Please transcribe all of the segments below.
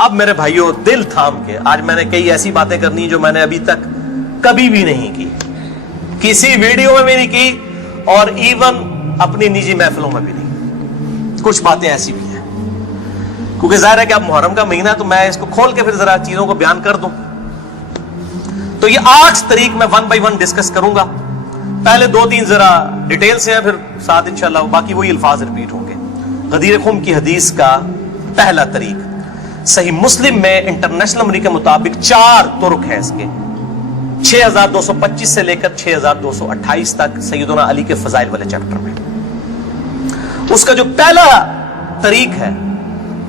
اب میرے بھائیوں دل تھام کے آج میں نے کئی ایسی باتیں کرنی جو میں نے ابھی تک کبھی بھی نہیں کی, کسی ویڈیو میں بھی نہیں کی, اور ایون اپنی نجی محفلوں میں بھی نہیں. کچھ باتیں ایسی بھی ہیں کیونکہ ظاہر ہے کہ اب محرم کا مہینہ ہے تو میں اس کو کھول کے پھر ذرا چیزوں کو بیان کر دوں. تو یہ 8 طریق میں 1 بائی 1 ڈسکس کروں گا. پہلے 2-3 ذرا ڈیٹیل سے ہیں, پھر ساتھ انشاءاللہ باقی وہی الفاظ ریپیٹ ہوں گے. غدیر خم کی حدیث کا پہلا طریق صحیح مسلم میں انٹرنیشنل نمبر کے مطابق 4 طرق ہیں اس کے, 6225 سے لے کر 6228 تک سیدنا علی کے فضائل والے چیپٹر میں. اس کا جو پہلا طریق ہے,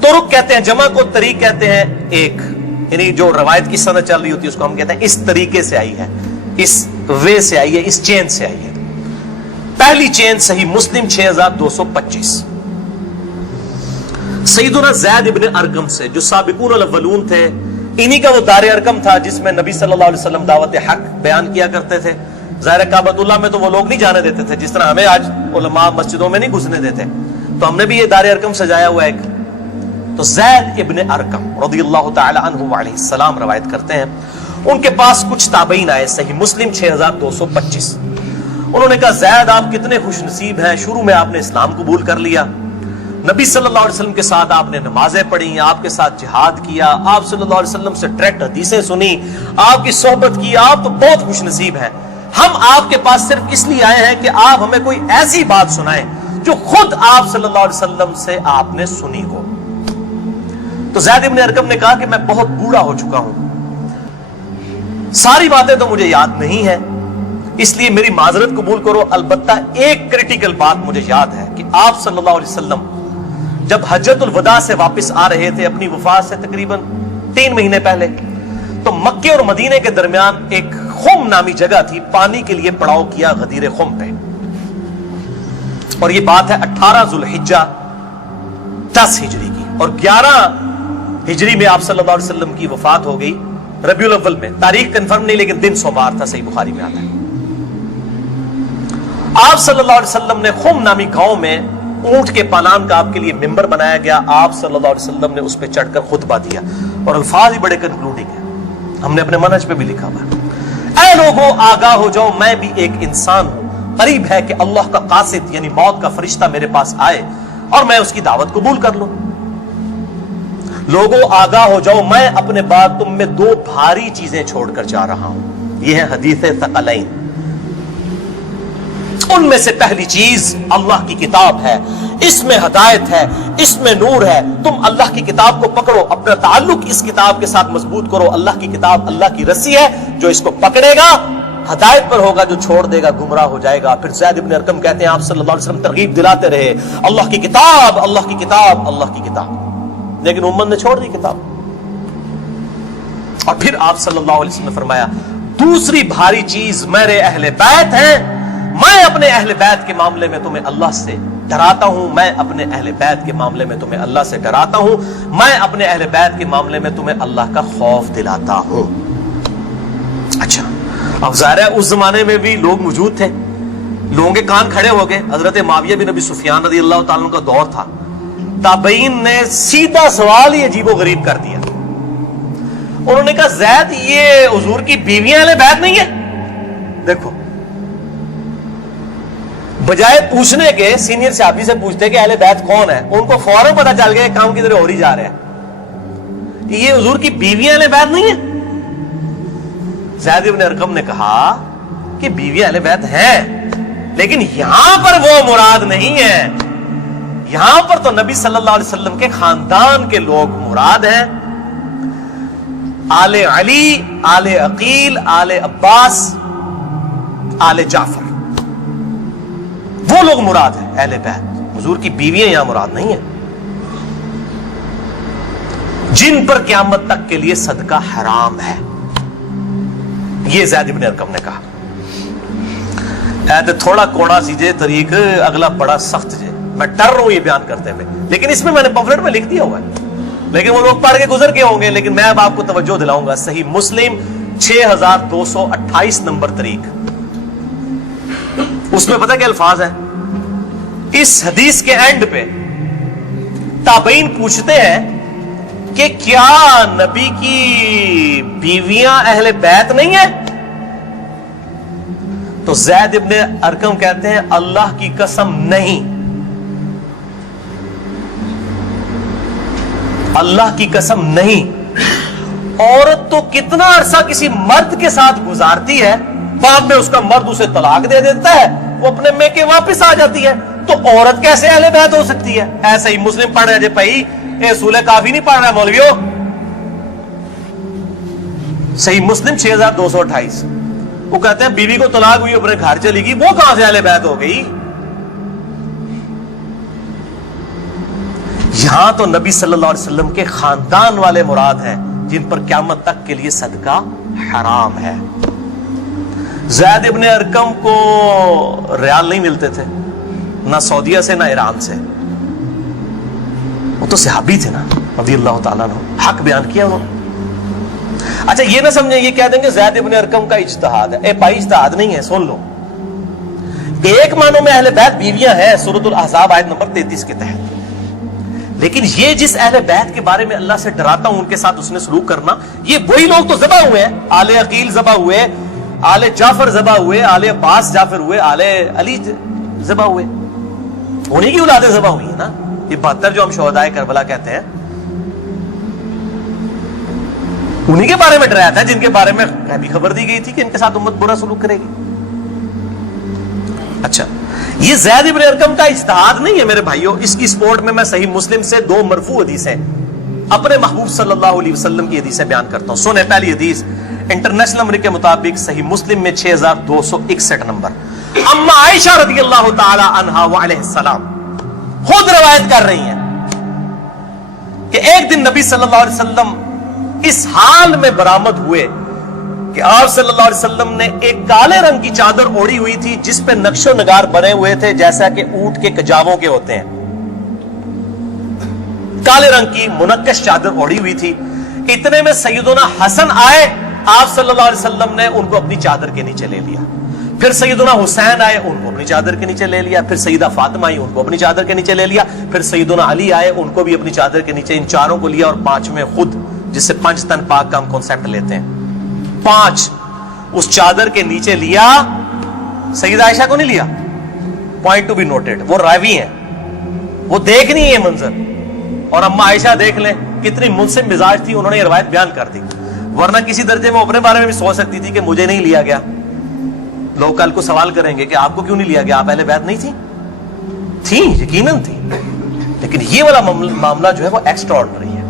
طرق کہتے ہیں جمع کو, طریق کہتے ہیں ایک, یعنی جو روایت کی سند چل رہی ہوتی ہے اس کو ہم کہتے ہیں اس طریقے سے آئی ہے, اس وے سے آئی ہے, اس چین سے آئی ہے. پہلی چین صحیح مسلم 6225 سیدنا زید ابن ارقم سے, جو سابقون الاولون تھے, انہی کا وہ دار ارقم تھا جس میں نبی صلی اللہ علیہ وسلم دعوت حق بیان کیا کرتے تھے. ظاہر کعبۃ اللہ میں تو وہ لوگ نہیں جانے دیتے تھے جس طرح ہمیں آج علماء مسجدوں میں نہیں گھسنے دیتے, تو ہم نے بھی یہ دار ارقم سجایا ہوا ایک. تو زید ابن ارقم رضی اللہ تعالی عنہ علیہ السلام روایت کرتے ہیں, ان کے پاس کچھ تابعین آئے, صحیح مسلم 6225. انہوں نے کہا زید آپ کتنے خوش نصیب ہیں, شروع میں آپ نے اسلام قبول کر لیا, نبی صلی اللہ علیہ وسلم کے ساتھ آپ نے نمازیں پڑھی, آپ کے ساتھ جہاد کیا, آپ صلی اللہ علیہ وسلم سے ڈائریکٹ حدیثیں سنی, آپ کی صحبت کی, آپ تو بہت خوش نصیب ہیں. ہم آپ کے پاس صرف اس لیے آئے ہیں کہ آپ ہمیں کوئی ایسی بات سنائیں جو خود آپ صلی اللہ علیہ وسلم سے آپ نے سنی ہو. تو زید ابن ارقم نے کہا کہ میں بہت بوڑھا ہو چکا ہوں, ساری باتیں تو مجھے یاد نہیں ہے, اس لیے میری معذرت قبول کرو. البتہ ایک کریٹیکل بات مجھے یاد ہے کہ آپ صلی اللہ علیہ وسلم جب حجۃ الوداع سے واپس آ رہے تھے اپنی وفات سے تقریباً 3 مہینے پہلے, تو مکے اور مدینے کے درمیان ایک خم نامی جگہ تھی, پانی کے لیے پڑاؤ کیا غدیر خم پہ. اور یہ بات ہے 18 ذوالحجہ 10 ہجری کی, اور 11 ہجری میں آپ صلی اللہ علیہ وسلم کی وفات ہو گئی ربیع الاول میں. تاریخ کنفرم نہیں لیکن دن سوموار تھا, صحیح بخاری میں آتا ہے. آپ صلی اللہ علیہ وسلم نے خم نامی گاؤں میں اونٹ کے پالان کا آپ کے لیے ممبر بنایا گیا, آپ صلی اللہ علیہ وسلم نے اس پہ چڑھ کر خطبہ دیا, اور الفاظ ہی بڑے کنکلوڈنگ ہیں, ہم نے اپنے منہج پہ بھی لکھا ہوا ہے. اے لوگوں آگاہ ہو جاؤ, میں بھی ایک انسان ہوں, قریب ہے کہ اللہ کا قاصد یعنی موت کا فرشتہ میرے پاس آئے اور میں اس کی دعوت قبول کر لوں. لوگوں آگاہ ہو جاؤ, میں اپنے بعد تم میں 2 بھاری چیزیں چھوڑ کر جا رہا ہوں. یہ ہے حدیث ثقلین. ان میں سے پہلی چیز اللہ کی کتاب ہے, اس میں ہدایت ہے, اس میں نور ہے. تم اللہ کی کتاب کو پکڑو, اپنا تعلق اس کتاب کے ساتھ مضبوط کرو. اللہ کی کتاب اللہ کی رسی ہے, جو اس کو پکڑے گا ہدایت پر ہوگا, جو چھوڑ دے گا گمراہ ہو جائے گا. پھر زید ابن ارقم کہتے ہیں آپ صلی اللہ علیہ وسلم ترغیب دلاتے رہے, اللہ کی کتاب, اللہ کی کتاب, اللہ کی کتاب, لیکن امت نے چھوڑ دی کتاب. اور پھر آپ صلی اللہ علیہ وسلم نے فرمایا دوسری بھاری چیز میرے اہل بیت ہیں, میں اپنے اہل بیت کے معاملے میں تمہیں اللہ سے ڈراتا ہوں, میں اپنے اہل بیت کے معاملے میں تمہیں اللہ سے ڈراتا ہوں, میں اپنے اہل بیت کے معاملے میں تمہیں اللہ کا خوف دلاتا ہوں. اچھا, اب ظاہر ہے اس زمانے میں بھی لوگ موجود تھے, لوگوں کے کان کھڑے ہو گئے. حضرت معاویہ بن ابی سفیان رضی اللہ تعالیٰ عنہ کا دور تھا. تابعین نے سیدھا سوال ہی عجیب و غریب کر دیا. انہوں نے کہا زید یہ حضور کی بیویاں اہل بیت نہیں ہے؟ دیکھو, بجائے پوچھنے کے سینئر صحابی سے پوچھتے کہ اہل بیت کون ہے, ان کو فوراً پتا چل گیا کام کی طرح ہو ہی جا رہا ہے. یہ حضور کی بیویاں اہل بیت نہیں ہے؟ زید بن ارقم نے کہا کہ بیویاں اہل بیت ہیں, لیکن یہاں پر وہ مراد نہیں ہے. یہاں پر تو نبی صلی اللہ علیہ وسلم کے خاندان کے لوگ مراد ہیں, آل علی, آل عقیل, آل عباس, آل جعفر, وہ لوگ مراد ہیں اہل بیت. حضور کی بیویاں یہاں مراد نہیں ہیں, جن پر قیامت تک کے لیے صدقہ حرام ہے. یہ زید بن ارقم نے کہا. تھوڑا کوڑا سیجے طریق, اگلا بڑا سخت جے. میں ڈر رہا ہوں یہ بیان کرتے ہوئے, لیکن اس میں نے پمفلٹ میں لکھ دیا ہوا ہے, لیکن وہ لوگ پڑھ کے گزر کے ہوں گے. لیکن میں اب آپ کو توجہ دلاؤں گا. صحیح مسلم 6228 نمبر طریق, اس میں پتہ کیا الفاظ ہیں؟ اس حدیث کے اینڈ پہ تابعین پوچھتے ہیں کہ کیا نبی کی بیویاں اہل بیت نہیں ہیں؟ تو زید ابن ارقم کہتے ہیں اللہ کی قسم نہیں، اللہ کی قسم نہیں۔ عورت تو کتنا عرصہ کسی مرد کے ساتھ گزارتی ہے، بعد میں اس کا مرد اسے طلاق دے دیتا ہے، وہ اپنے میکے واپس آ جاتی ہے، تو عورت کیسے اہل بیت ہو سکتی ہے؟ ایسا ہی مسلم پڑھ رہے جے بھائی، اے سورہ کافی نہیں پڑھ رہا مولویو، صحیح مسلم 6228، وہ کہتے ہیں بیوی کو طلاق ہوئی اپنے گھر چلی گئی، وہ کہاں سے اہل بیت ہو گئی؟ یہاں تو نبی صلی اللہ علیہ وسلم کے خاندان والے مراد ہیں جن پر قیامت تک کے لیے صدقہ حرام ہے۔ زید ابن ارقم کو ریال نہیں ملتے تھے، نہ سعودیہ سے نہ ایران سے، وہ تو صحابی تھے نا رضی اللہ تعالیٰ عنہ، حق بیان کیا انہوں نے۔ اچھا یہ نہ سمجھیں یہ کہہ دیں کہ زید ابن ارقم کا اجتہاد ہے، اے بھائی اجتہاد نہیں ہے، سن لو۔ ایک معنوں میں اہل بیت بیویاں ہیں سورۃ الاحزاب آیت نمبر 33 کے تحت، لیکن یہ جس اہل بیت کے بارے میں اللہ سے ڈراتا ہوں ان کے ساتھ اس نے سلوک کرنا، یہ وہی لوگ تو ذبح ہوئے ہیں، آل عقیل ذبح ہوئے، آل جعفر ذبح ہوئے، آل عباس جعفر ہوئے، آل علی ذبح ہوئے، انہی کی اولادیں ذبح ہوئی ہیں نا۔ یہ 72 جو ہم شہدائے کربلا کہتے ہیں، انہی کے بارے میں ڈرایا تھا جن کے بارے میں غیبی خبر دی گئی تھی کہ ان کے ساتھ امت برا سلوک کرے گی۔ اچھا یہ زید ابن ارقم کا اجتہاد نہیں ہے میرے بھائیوں، اس کی سپورٹ میں صحیح مسلم سے 2 مرفوع حدیثیں اپنے محبوب صلی اللہ علیہ وسلم کی حدیثیں بیان کرتا ہوں۔ سنیں پہلی حدیث انٹرنیشنل نمبر کے مطابق صحیح مسلم میں 6261 نمبر، اما عائشہ رضی اللہ تعالی عنہا وعلیہ السلام خود روایت کر رہی ہیں کہ ایک دن نبی صلی اللہ علیہ وسلم اس حال میں برآمد ہوئے کہ آپ صلی اللہ علیہ وسلم نے ایک کالے رنگ کی چادر اوڑھی ہوئی تھی جس پہ نقش و نگار بنے ہوئے تھے جیسا کہ اونٹ کے کجاووں کے ہوتے ہیں، کالے رنگ کی منقش چادر اوڑھی ہوئی تھی۔ اتنے میں سیدنا حسن آئے، آپ صلی اللہ علیہ وسلم نے ان کو اپنی چادر کے نیچے لے لیا، پھر سیدنا حسین آئے، ان کو اپنی چادر کے نیچے لے لیا، پھر سیدہ فاطمہ آئی، ان کو اپنی چادر کے نیچے لے لیا، پھر سیدنا علی آئے، ان کو بھی اپنی چادر کے نیچے، ان چاروں کو لیا، اور 5ویں خود، جس سے 5 تن پاک کا ہم کانسیپٹ لیتے ہیں، 5 اس چادر کے نیچے لیا۔ سیدہ عائشہ کو نہیں لیا، پوائنٹ ٹو بی نوٹڈ، وہ راوی ہیں، وہ دیکھ نہیں ہے منظر، اور اما عائشہ دیکھ لیں کتنی منصف مزاج تھی، انہوں نے یہ روایت بیان کر دی، ورنہ کسی درجے میں اپنے بارے میں بھی سوچ سکتی تھی کہ مجھے نہیں لیا گیا، لوگ کل کو سوال کریں گے کہ آپ کو کیوں نہیں لیا گیا، آپ اہل بیت نہیں تھی، یقیناً تھی، لیکن یہ والا معاملہ جو ہے وہ ایکسٹرا آرڈنری ہے،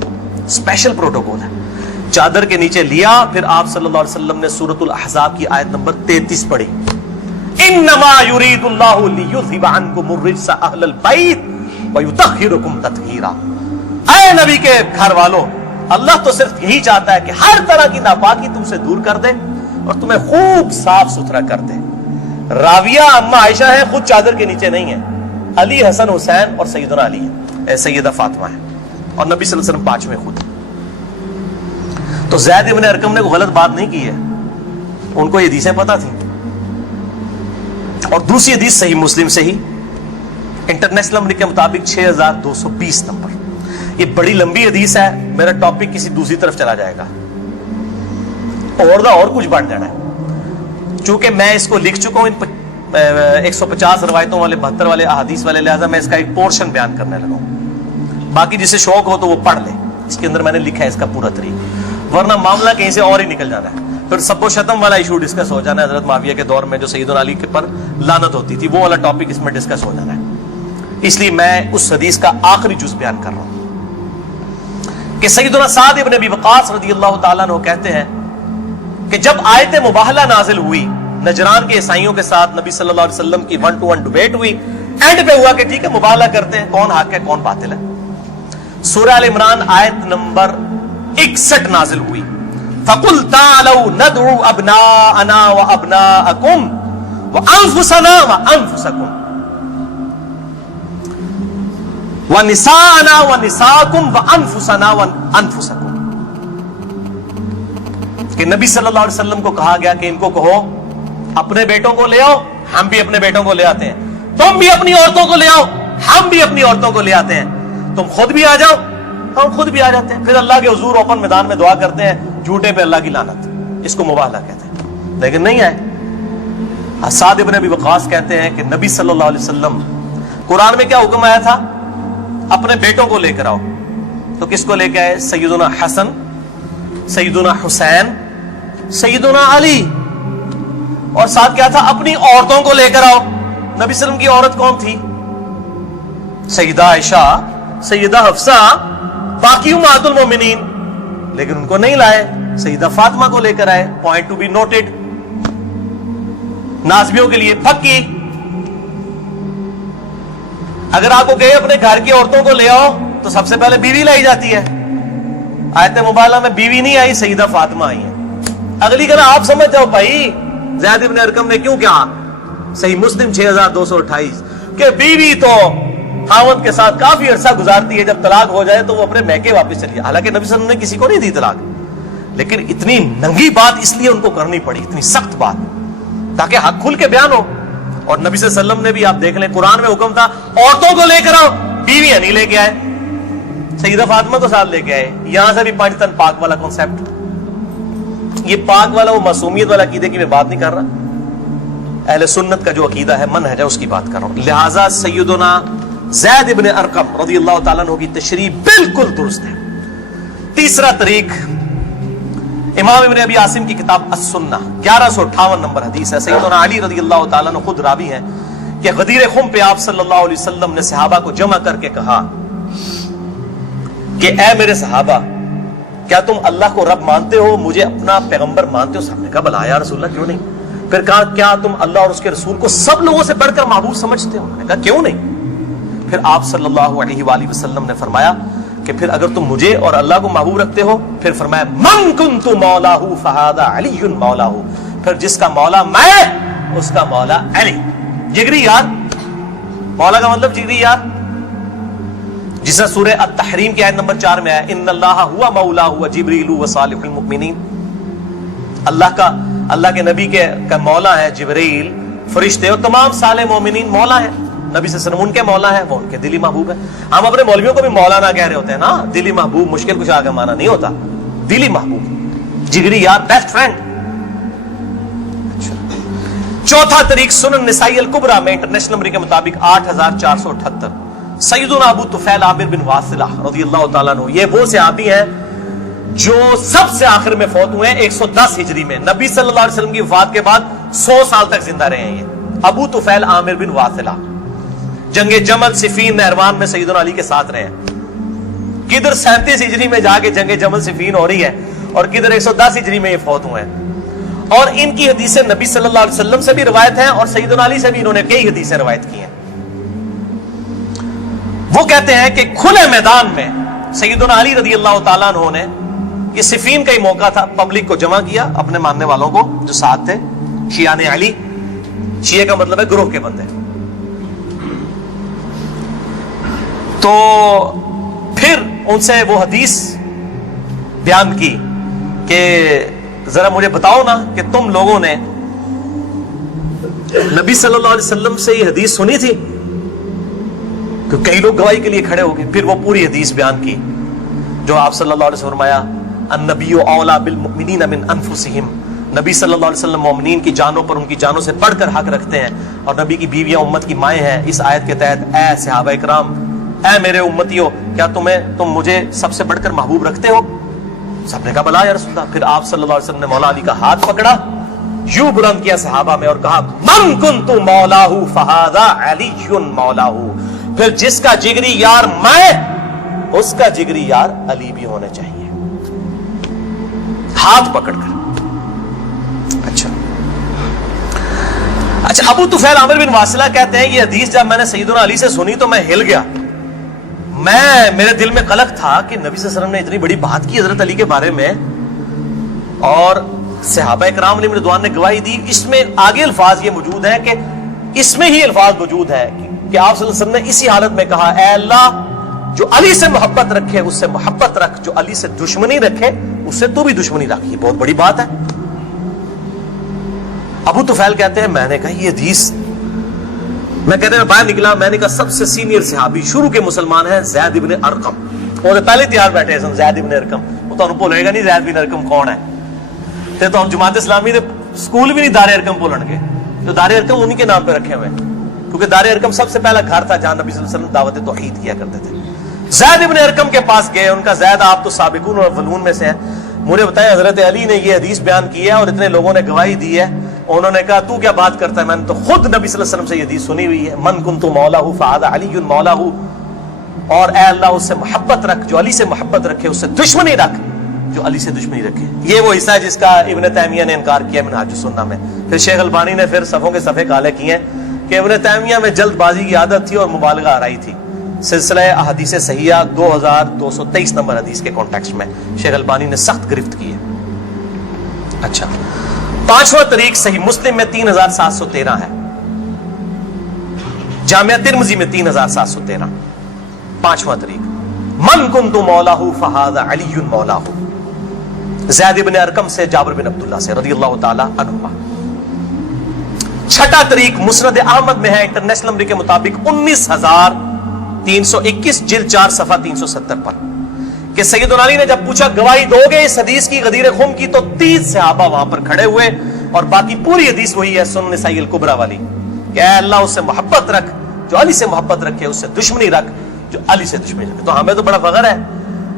اسپیشل پروٹوکول ہے۔ چادر کے نیچے لیا، پھر آپ صلی اللہ علیہ وسلم نے سورۃ الاحزاب کی آیت نمبر 33 پڑھی، انما یرید اللہ لیذھب عنکم الرجس اہل البیت ویطہرکم تطہیرا۔ اے نبی کے گھر والوں، اللہ تو صرف یہی چاہتا ہے کہ ہر طرح کی ناپاکی تم سے دور کر دے اور تمہیں خوب صاف ستھرا کر دے۔ راویہ اما عائشہ ہے، خود چادر کے نیچے نہیں ہے، علی، حسن، حسین اور سیدنا علی ہے، سیدہ فاطمہ ہے، اور نبی صلی اللہ علیہ وسلم 5ویں خود۔ تو زید ابن ارقم نے کوئی غلط بات نہیں کی ہے، ان کو یہ حدیثیں پتہ تھیں۔ اور دوسری حدیث صحیح مسلم سے ہی انٹرنیشنل نمبر کے مطابق 6220 نمبر، یہ بڑی لمبی حدیث ہے، میرا ٹاپک کسی دوسری طرف چلا جائے گا اور کچھ بڑھ جانا ہے، چونکہ میں اس کو لکھ چکا ہوں 150 روایتوں والے 72 والے احادیث والے، لہذا میں اس کا ایک پورشن بیان کرنے لگا ہوں، باقی جسے شوق ہو تو وہ پڑھ لے، اس کے اندر میں نے لکھا ہے اس کا پورا طریقہ، ورنہ معاملہ کہیں سے اور ہی نکل جانا ہے، پھر سب و شتم والا ایشو ڈسکس ہو جانا ہے، حضرت معاویہ کے دور میں جو سیدنا علی کے پر لعنت ہوتی تھی، وہ والا ٹاپک اس میں ڈسکس ہو جانا ہے، اس لیے میں اس حدیث کا آخری جز بیان کر رہا ہوں کہ سیدنا سعد ابن ابی وقاص رضی اللہ تعالیٰ عنہ کہتے ہیں کہ جب آیت مباہلہ نازل ہوئی نجران کے عیسائیوں کے ساتھ، نبی صلی اللہ علیہ وسلم کی 1-to-1 ڈیبیٹ ہوئی، اینڈ پہ ہوا کہ ٹھیک ہے مباہلہ کرتے ہیں، کون حق ہے کون باطل ہے۔ سورہ ال عمران آیت نمبر 61 نازل ہوئی، فَقُلْ تَعَالَوْا نَدْعُوا أَبْنَاءَنَا وَأَبْنَاءَكُمْ وَأَنفُسَنَا وَأَنفُسَكُمْ وَنِسَاءَنَا وَنِسَاءَكُمْ وَأَنفُسَنَا وَأَنفُسَكُمْ، کہ نبی صلی اللہ علیہ وسلم کو کہا گیا کہ ان کو کہو اپنے بیٹوں کو لے آؤ، ہم بھی اپنے بیٹوں کو لے آتے ہیں، تم بھی اپنی عورتوں کو لے آؤ، ہم بھی اپنی عورتوں کو لے آتے ہیں، تم خود بھی آ جاؤ ہم خود بھی آ جاتے ہیں، پھر اللہ کے حضور اوپن میدان میں دعا کرتے ہیں، جھوٹے پہ اللہ کی لعنت، اس کو مباہلہ کہتے ہیں، لیکن نہیں آئے۔ سعد ابن ابی وقاص کہتے ہیں کہ نبی صلی اللہ علیہ وسلم قرآن میں کیا حکم آیا تھا؟ اپنے بیٹوں کو لے کر آؤ، تو کس کو لے کے آئے؟ سیدنا حسن، سیدنا حسین، سیدنا علی، اور ساتھ کیا تھا؟ اپنی عورتوں کو لے کر آؤ۔ نبی صلی اللہ علیہ وسلم کی عورت کون تھی؟ سیدہ عائشہ، سیدہ حفصہ، باقی امہات المومنین، لیکن ان کو نہیں لائے، سیدہ فاطمہ کو لے کر آئے۔ Point to be noted. نازبیوں کے لیے پھکی، اگر آپ کو کہے اپنے گھر کی عورتوں کو لے آؤ تو سب سے پہلے بیوی لائی جاتی ہے۔ آیت مبالغہ میں بیوی نہیں آئی، سیدہ فاطمہ آئی ہے۔ اگلی کہنا آپ سمجھ جاؤ بھائی زید بن ارقم نے کیوں کہا، صحیح مسلم 6228، کہ بیوی تو خاوند کے ساتھ کافی عرصہ گزارتی ہے، جب طلاق ہو جائے تو وہ اپنے میکے واپس چلی جائے۔ حالانکہ نبی صلی اللہ علیہ وسلم نے کسی کو نہیں دی طلاق، لیکن اتنی ننگی بات اس لیے ان کو کرنی پڑی، اتنی سخت بات، تاکہ حق کھل کے بیان ہو۔ اور نبی صلی اللہ علیہ وسلم نے بھی آپ دیکھ لیں قرآن میں حکم تھا عورتوں کو لے کر آؤ، بیویاں نہیں لے کے آئے، سیدہ فاطمہ کو ساتھ لے کے آئے۔ یہاں سے بھی پانچ تن پاک والا کنسیپٹ، یہ پاک والا وہ معصومیت والا عقیدے کی میں بات نہیں کر رہا، اہل سنت کا جو عقیدہ ہے منہج ہے اس کی بات کر رہا ہوں۔ لہٰذا سیدنا زید ابن ارقم رضی اللہ تعالیٰ عنہ کی تشریح بالکل درست ہے۔ تیسرا طریق امام ابن ابی عاصم کی کتاب السنہ 1158 نمبر حدیث ہے، سیدنا علی رضی اللہ تعالیٰ عنہ خود راوی ہیں کہ غدیر خم پہ آپ صلی اللہ علیہ وسلم نے صحابہ کو جمع کر کے کہا کہ اے میرے صحابہ، کیا تم اللہ کو رب مانتے ہو، مجھے اپنا پیغمبر مانتے ہو؟ صاحب نے کہا بلا یا رسول اللہ کیوں نہیں۔ پھر کہا کیا تم اللہ اور اس کے رسول کو سب لوگوں سے بڑھ کر معبود سمجھتے ہو؟ انہوں نے کہا کیوں نہیں۔ پھر آپ صلی اللہ علیہ وآلہ وسلم نے فرمایا کہ پھر اگر تم مجھے اور اللہ کو محبوب رکھتے ہو، پھر فرمایا من کنت مولاہ فہذا علی مولاہ، پھر جس کا مولا میں اس کا مولا علی، جگری یار۔ مولا کا مطلب جگری یار، جسے سورہ التحریم کی آیت نمبر 4 میں آیا ان اللہ ہوا مولاہ وجبریل وصالح المؤمنین، اللہ کے نبی کا مولا ہے جبریل، فرشتے اور تمام صالح مومنین مولا ہے۔ نبی صلی اللہ علیہ وسلم ان کے مولا ہے، وہ ان کے دلی محبوب ہے۔ ہم اپنے مولویوں کو بھی مولانا کہہ رہے ہوتے ہیں نا، دلی محبوب مشکل کچھ آگے مانا نہیں ہوتا، دلی محبوب، جگری یار، بیسٹ فرینڈ۔ چوتھا طریق سنن نسائی الکبریٰ میں انٹرنیشنل نمبر کے مطابق 8478، سیدنا ابو طفیل عامر بن واصلہ رضی اللہ تعالیٰ عنہ، یہ وہ صحابی ہیں جو سب سے آخر میں فوت ہوئے ہیں 110 ہجری میں، نبی صلی اللہ علیہ وسلم کی وفات کے بعد 100 سال تک زندہ رہے ہیں۔ یہ ابو طفیل عامر بن واصلہ جنگ جمل صفین نہروان میں سیدنا علی کے ساتھ رہے ہیں، کدھر 37 ہجری میں جا کے جنگ جمل صفین ہو رہی ہے اور کدھر 110 ہجری میں یہ فوت ہوئے ہیں، اور ان کی حدیثیں نبی صلی اللہ علیہ وسلم سے بھی روایت ہیں اور سیدنا علی سے بھی انہوں نے کئی حدیثیں روایت کی ہیں۔ وہ کہتے ہیں کہ کھلے میدان میں سیدنا علی رضی اللہ تعالیٰ عنہ نے، یہ صفین کا ہی موقع تھا، پبلک کو جمع کیا، اپنے ماننے والوں کو جو ساتھ تھے، شیعان علی، شیعہ کا مطلب ہے گروہ کے بندے، تو پھر ان سے وہ حدیث بیان کی کہ ذرا مجھے بتاؤ نا کہ تم لوگوں نے نبی صلی اللہ علیہ وسلم سے یہ حدیث سنی تھی، کہ کئی لوگ گواہی کے لیے کھڑے ہو گئے۔ پھر وہ پوری حدیث بیان کی جو آپ صلی اللہ علیہ وسلم فرمایا النبی اولا بالمؤمنین من انفسہم، نبی صلی اللہ علیہ وسلم مومنین کی جانوں پر ان کی جانوں سے بڑھ کر حق رکھتے ہیں، اور نبی کی بیویاں امت کی مائیں ہیں۔ اس آیت کے تحت اے صحابہ اکرام، اے میرے امتیوں، کیا تم مجھے سب سے بڑھ کر محبوب رکھتے ہو؟ سب نے کہا بلا یا رسول اللہ۔ پھر آپ صلی اللہ علیہ وسلم نے مولا علی کا ہاتھ پکڑا، یوں بلند کیا صحابہ میں اور کہا من کنت مولاہ فہذا علی مولاہ، پھر جس کا جگری یار میں اس کا جگری یار علی بھی ہونا چاہیے، ہاتھ پکڑ کر۔ اچھا ابو طفیل عامر بن واصلہ کہتے ہیں یہ حدیث جب میں نے سیدنا علی سے سنی تو میں ہل گیا، میرے دل میں قلق تھا کہ نبی صلی اللہ علیہ وسلم نے اتنی بڑی بات کی حضرت علی کے بارے میں، اور صحابہ اکرام علیہم رضوان نے گواہی دی۔ اس میں آگے الفاظ یہ موجود ہیں کہ اس میں ہی الفاظ موجود ہے کہ آپ صلی اللہ علیہ وسلم نے اسی حالت میں کہا اے اللہ جو علی سے محبت رکھے اس سے محبت رکھ، جو علی سے دشمنی رکھے اس سے تو بھی دشمنی رکھ۔ یہ بہت بڑی بات ہے۔ ابو طفیل کہتے ہیں میں نے کہا یہ حدیث، میں کہتے ہیں باہر نکلا، میں نے کہا سب سے سینئر صحابی شروع کے مسلمان ہیں زید ابن ارقم، وہ تو پہلے تیار بیٹھے سن زید ابن ارقم. وہ تمہیں بھولے گا نہیں زید بن ارقم کون ہے. تے تو ہم جماعت اسلامی دے سکول بھی نہیں دار ارقم بولن گے. جو دار ارقم انہی کے نام پہ رکھے ہوئے ہیں, کیونکہ دار ارقم سب سے پہلا گھر تھا جہاں نبی صلی اللہ علیہ وسلم دعوت توحید کیا کرتے تھے. زید ابن ارقم کے پاس گئے. ان کا زید آپ تو سابقون اور اولون میں سے ہیں. مجھے بتائیں حضرت علی نے یہ حدیث بیان کی ہے اور اتنے لوگوں نے گواہی دی ہے. انہوں نے کہا تو کیا بات کرتا ہے, میں نے تو خود نبی صلی اللہ علیہ وسلم سے یہ حدیث سنی ہوئی ہے, من کنت مولا فہذا علی مولا, اور اے اللہ اس سے محبت رکھ جو علی سے محبت رکھے, اس سے دشمنی رکھ جو علی سے دشمنی رکھے. یہ وہ حصہ ہے جس کا ابن تیمیہ نے انکار کیا منہاج السنہ میں. پھر شیخ البانی نے پھر صفوں کے صفحے کالے کیے ہیں کہ ابن تیمیہ میں جلد بازی کی عادت تھی اور مبالغہ آرائی تھی. سلسلہ احادیث صحیحہ 2223 نمبر حدیث کے کانٹیکسٹ میں شیخ البانی نے سخت گرفت کی ہے. اچھا, پانچواں طریق صحیح مسلم میں 3713 ہے, جامعہ ترمذی میں 3713. پانچواں طریق من کنت مولاہ فہذا علی مولاہ, زید بن ارقم سے جابر بن عبداللہ سے رضی اللہ تعالی عنہما. چھٹا طریق مسند احمد میں ہے انٹرنیشنل نمبر کے مطابق 19321 جلد 4 صفحہ 370 پر کہ سیدنا علی نے جب پوچھا گواہی دو گے اس حدیث کی غدیر خم کی, تو 30 صحابہ وہاں پر کھڑے ہوئے, اور باقی پوری حدیث وہی ہے سنن نسائی الکبریٰ والی کہ اے اللہ اس سے محبت رکھ جو علی سے محبت رکھے, اس سے دشمنی رکھ جو علی سے دشمنی رکھے. تو ہمیں تو بڑا فخر ہے,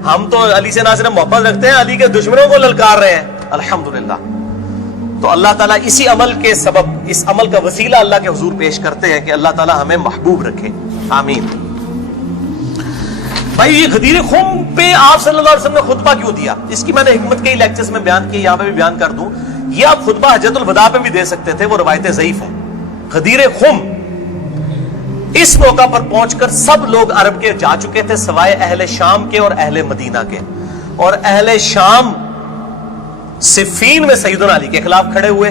ہم تو علی سے نہ صرف محبت رکھتے ہیں, علی کے دشمنوں کو للکار رہے ہیں الحمدللہ. تو اللہ تعالیٰ اسی عمل کے سبب, اس عمل کا وسیلہ اللہ کے حضور پیش کرتے ہیں کہ اللہ تعالیٰ ہمیں محبوب رکھے, آمین. بھائی یہ غدیر خم پہ آپ صلی اللہ علیہ وسلم نے خطبہ کیوں دیا, اس کی میں نے حکمت کئی لیکچرز میں بیان کی, یہاں پہ بھی بیان کر دوں. یہ آپ خطبہ حجۃ الوداع پہ بھی دے سکتے تھے, وہ روایتیں ضعیف ہیں. غدیر خم اس موقع پر پہنچ کر سب لوگ عرب کے جا چکے تھے سوائے اہل شام کے اور اہل مدینہ کے, اور اہل شام صفین میں سیدنا علی کے خلاف کھڑے ہوئے,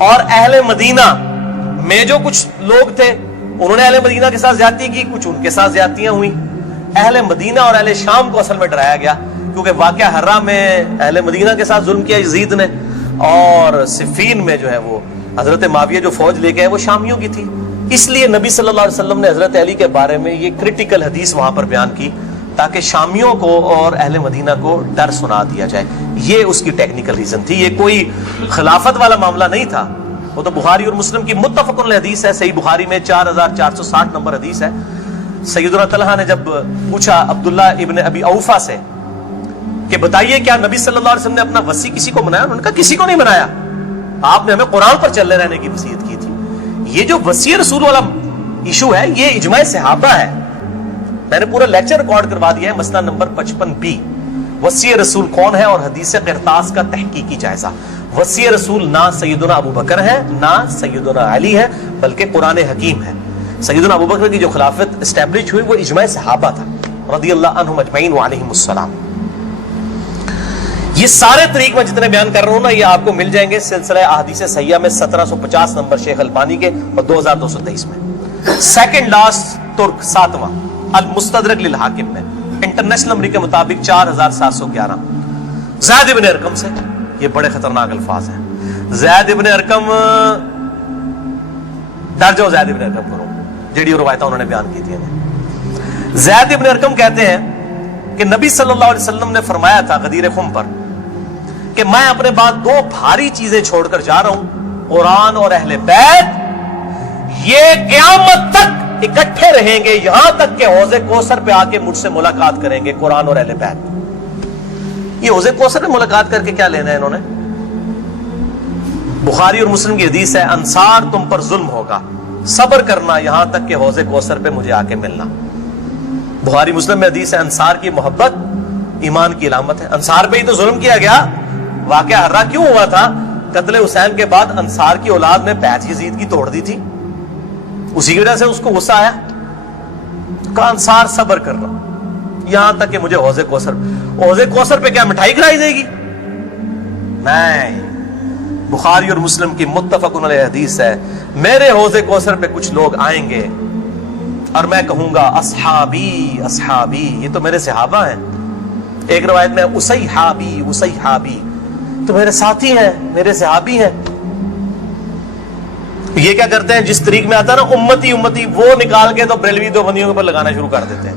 اور اہل مدینہ میں جو کچھ لوگ تھے انہوں نے اہل مدینہ کے ساتھ زیادتی کی, کچھ ان کے ساتھ زیادتیاں ہوئیں. اہل مدینہ اور اہل شام کو اصل میں ڈرایا گیا, کیونکہ واقعہ حرہ میں اہل مدینہ کے ساتھ ظلم کیا یزید نے, اور صفین میں جو ہے وہ حضرت معاویہ جو فوج لے کے وہ شامیوں کی تھی. اس لیے نبی صلی اللہ علیہ وسلم نے حضرت علی کے بارے میں یہ کرٹیکل حدیث وہاں پر بیان کی تاکہ شامیوں کو اور اہل مدینہ کو ڈر سنا دیا جائے. یہ اس کی ٹیکنیکل ریزن تھی, یہ کوئی خلافت والا معاملہ نہیں تھا. وہ تو بخاری اور مسلم کی متفق علیہ حدیث ہے, صحیح بخاری میں 4460 نمبر حدیث ہے. سیدنا طلحہ نے جب پوچھا عبداللہ ابن ابی اوفا سے کہ بتائیے کیا نبی صلی اللہ علیہ وسلم نے اپنا وصی کسی کو بنایا, انہوں نے کہا کسی کو نہیں بنایا, آپ نے ہمیں قرآن پر چلے رہنے کی وصیت کی تھی. یہ جو وصی رسول والا ایشو ہے یہ اجماع صحابہ ہے, میں نے پورا لیکچر ریکارڈ کروا دیا ہے, مسئلہ نمبر 55B, وصی رسول کون ہے اور حدیث قرطاس کا تحقیقی جائزہ. وصی رسول نہ سیدنا ابو بکر ہے نہ سیدنا علی ہے, بلکہ قرآن حکیم ہے. سیدنا ابو بکر کی جو خلافت اسٹیبلش ہوئی وہ اجماع صحابہ تھا رضی اللہ عنہم اجمعین وعلیہم السلام. یہ سارے طریق میں جتنے بیان کر رہا ہوں نا یہ آپ کو مل جائیں گے سلسلہ احادیث صحیحہ میں 1750 نمبر شیخ البانی کے اور 2223 میں. سیکنڈ لاسٹ ترک 7واں المستدرک للحاکم میں انٹرنیشنل نمبر کے مطابق 4711 زید ابن ارقم سے. یہ بڑے خطرناک الفاظ ہیں. زید ابن ارقم, ڈر جاؤ زید ابن ارقم کرو, جیڑی روایتیں انہوں نے بیان کی تھی. زید ابن ارقم کہتے ہیں کہ نبی صلی اللہ علیہ وسلم نے فرمایا تھا غدیر خم پر کہ میں اپنے بعد 2 بھاری چیزیں چھوڑ کر جا رہا ہوں, قرآن اور اہل بیت. یہ قیامت تک اکٹھے رہیں گے یہاں تک کہ حوض کوثر پہ آ کے مجھ سے ملاقات کریں گے, قرآن اور اہل بیت. یہ حوض کوثر پہ ملاقات کر کے کیا لینا ہے انہوں نے؟ بخاری اور مسلم کی حدیث ہے انصار تم پر ظلم ہوگا, صبر کرنا یہاں تک کہ حوض کوثر پہ مجھے آ کے ملنا. بخاری مسلم میں حدیث ہے انصار کی محبت ایمان کی علامت ہے. انصار پہ ہی تو ظلم کیا گیا. واقعہ حرہ کیوں ہوا تھا؟ قتل حسین کے بعد انصار کی اولاد نے بیعت یزید کی توڑ دی تھی, اسی کی وجہ سے اس کو غصہ آیا, کہا انصار صبر کر رہا یہاں تک کہ مجھے حوض کوثر پہ کیا مٹھائی کھلائی جائے گی؟ نہیں. بخاری اور مسلم کی متفق علیہ حدیث ہے میرے حوض کوثر پہ کچھ لوگ آئیں گے اور میں کہوں گا اصحابی اصحابی, یہ تو میرے صحابہ ہیں. ایک روایت میں اسیحابی اسیحابی, تو میرے ساتھی ہیں میرے صحابی ہیں. یہ کیا کرتے ہیں جس طریق میں آتا ہے نا امتی امتی, وہ نکال کے تو بریلوی دو بندیوں کے اوپر لگانا شروع کر دیتے ہیں,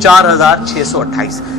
4628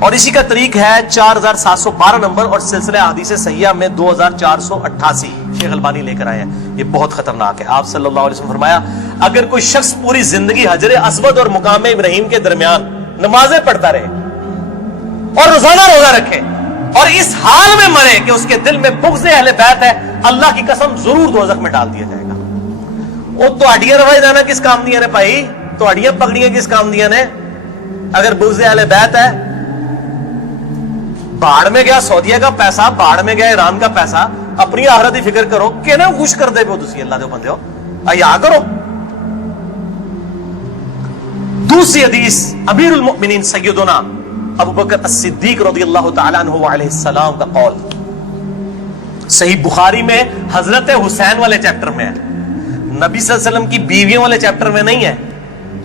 اور اسی کا طریق ہے 4712 نمبر اور سلسلہ احادیث صحیحہ میں 2488 شیخ البانی لے کر آئے ہیں. یہ بہت خطرناک ہے. آپ صلی اللہ علیہ وسلم فرمایا اگر کوئی شخص پوری زندگی حجر اسود اور مقام ابراہیم کے درمیان نمازیں پڑھتا رہے اور روزانہ روزہ رکھے اور اس حال میں مرے کہ اس کے دل میں بغض اہل بیت ہے, اللہ کی قسم ضرور دوزخ میں ڈال دیا جائے گا. وہ تو اڈیاں روائی دینا کس کام دیا نے بھائی, تو اڈیاں پکڑیاں کس کام دیا نے؟ اگر بغض اہل بیت ہے, باڑ میں گیا سعودیہ کا پیسہ, باڑ میں گیا ایران کا پیسہ, اپنی آخرت کی فکر کرو کہ نا خوش کر دے پو تسی اللہ دے بندے ہو, ایا کرو. دوسری حدیث امیر المؤمنین سیدنا ابو بکر الصدیق رضی اللہ تعالی عنہ علیہ السلام کا قول صحیح بخاری میں حضرت حسین والے چیپٹر میں ہے, نبی صلی اللہ علیہ وسلم کی بیویوں والے چیپٹر میں نہیں ہے.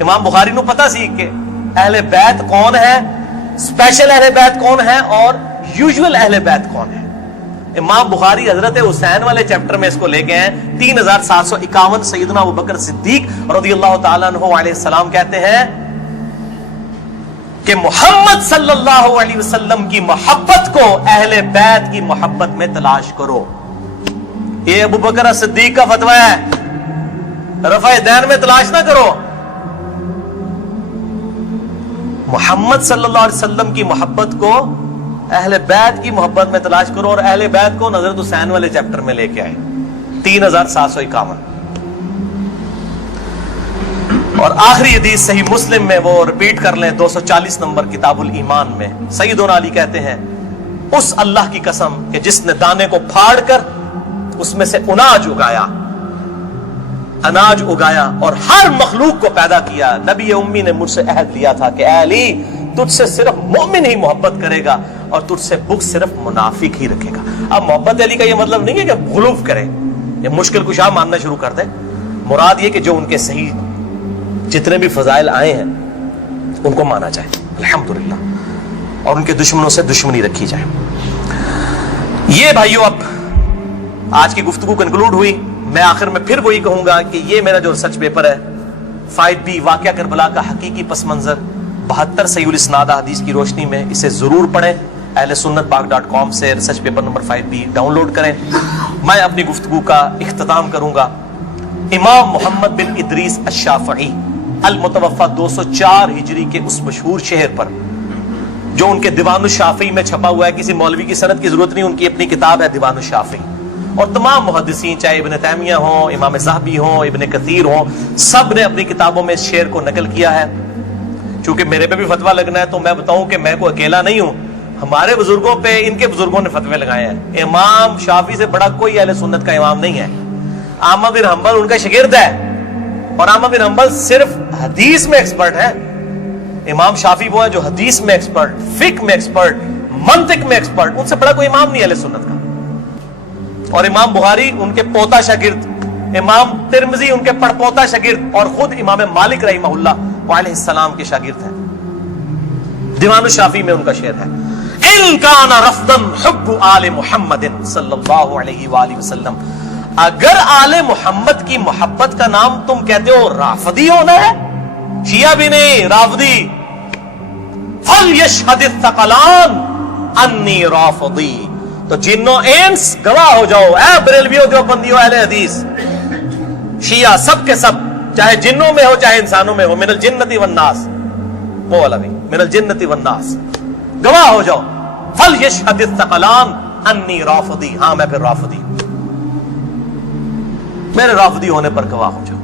امام بخاری نو پتا سی کہ اہل بیت کون ہے, اسپیشل اہل بیت کون ہے اور یوزول اہل بیت کون ہے. امام بخاری حضرت حسین والے چیپٹر میں اس کو لے گئے ہیں 3751. سیدنا ابو بکر صدیق رضی اللہ تعالیٰ عنہ علیہ السلام کہتے ہیں کہ محمد صلی اللہ علیہ وسلم کی محبت کو اہل بیت کی محبت میں تلاش کرو. یہ ابو بکر صدیق کا فتویٰ ہے, رفع دین میں تلاش نہ کرو. محمد صلی اللہ علیہ وسلم کی محبت کو اہل بیت کی محبت میں تلاش کرو, اور اہل بیت کو حضرت حسین والے چیپٹر میں لے کے آئے 3751. اور آخری حدیث صحیح مسلم میں, وہ ریپیٹ کر لیں, 240 نمبر کتاب الایمان میں سیدنا علی کہتے ہیں اس اللہ کی قسم کہ جس نے دانے کو پھاڑ کر اس میں سے اناج اگایا اور ہر مخلوق کو پیدا کیا, نبی امی نے مجھ سے عہد لیا تھا کہ اے علی تجھ سے صرف مومن ہی محبت کرے گا اور تجھ سے بغض صرف منافق ہی رکھے گا. اب محبت علی کا یہ مطلب نہیں ہے کہ غلوف کرے, یہ مشکل کشا ماننا شروع کر دے. مراد یہ کہ جو ان کے صحیح جتنے بھی فضائل آئے ہیں ان کو مانا جائے الحمدللہ, اور ان کے دشمنوں سے دشمنی رکھی جائے. یہ بھائیو اب آج کی گفتگو کنکلوڈ ہوئی. میں آخر میں پھر وہی کہوں گا کہ یہ میرا جو ریسرچ پیپر ہے 5B واقعہ کربلا کا حقیقی پس منظر 72 صحیح الاسناد احادیث کی روشنی میں, اسے ضرور پڑھیں. اہل سنت پاک.com سے research paper number 5B download کریں. میں اپنی گفتگو کا اختتام کروں گا امام محمد بن ادریس الشافعی المتوفى 204 ہجری کے اس مشہور شہر پر جو ان کے دیوان الشافعی میں چھپا ہوا ہے. کسی مولوی کی سند کی ضرورت نہیں, ان کی اپنی کتاب ہے دیوان الشافعی. اور تمام محدثین چاہے ابن تیمیہ ہوں, امام ذہبی ہوں, ابن کثیر ہوں, سب نے اپنی کتابوں میں اس شعر کو نقل کیا ہے. چونکہ میرے پہ بھی فتویٰ لگنا ہے تو میں بتاؤں کہ میں کوئی اکیلا نہیں ہوں, ہمارے بزرگوں پہ ان کے بزرگوں نے فتوے لگائے ہیں. امام شافعی سے بڑا کوئی اہل سنت کا امام نہیں ہے. احمد بن حنبل ان کا شاگرد ہے, اور احمد بن حنبل صرف حدیث میں ایکسپرٹ ہے. امام شافعی وہ ہے جو حدیث میں ایکسپرٹ, فقہ میں ایکسپرٹ, منطق میں ایکسپرٹ. ان سے بڑا کوئی امام نہیں اہل سنت کا. اور امام بخاری ان کے پوتا شاگرد, امام ترمذی ان کے پڑپوتا شاگرد, اور خود امام مالک رحمہ اللہ علیہ السلام کے شاگرد ہیں. دیوان الشافعی میں ان کا شعر ہے ان کان رفضا حب آل محمد صلی اللہ علیہ وآلہ وسلم. اگر آل محمد کی محبت کا نام تم کہتے ہو رافضی ہونا ہے, شیعہ بھی نہیں رافضی, فلیشہد الثقلان انی رافضی. تو جنوں انس گواہ ہو جاؤ, اے بریلویو دیوبندیو اہل حدیث شیعہ سب کے سب, چاہے جنوں میں ہو چاہے انسانوں میں ہو, من الجنت والناس, وہ والا بھی من الجنت والناس, گواہ ہو جاؤ. فلیشہد الثقلان انی رافضی, ہاں میں پھر رافضی, میرے رافضی ہونے پر گواہ ہو جاؤ.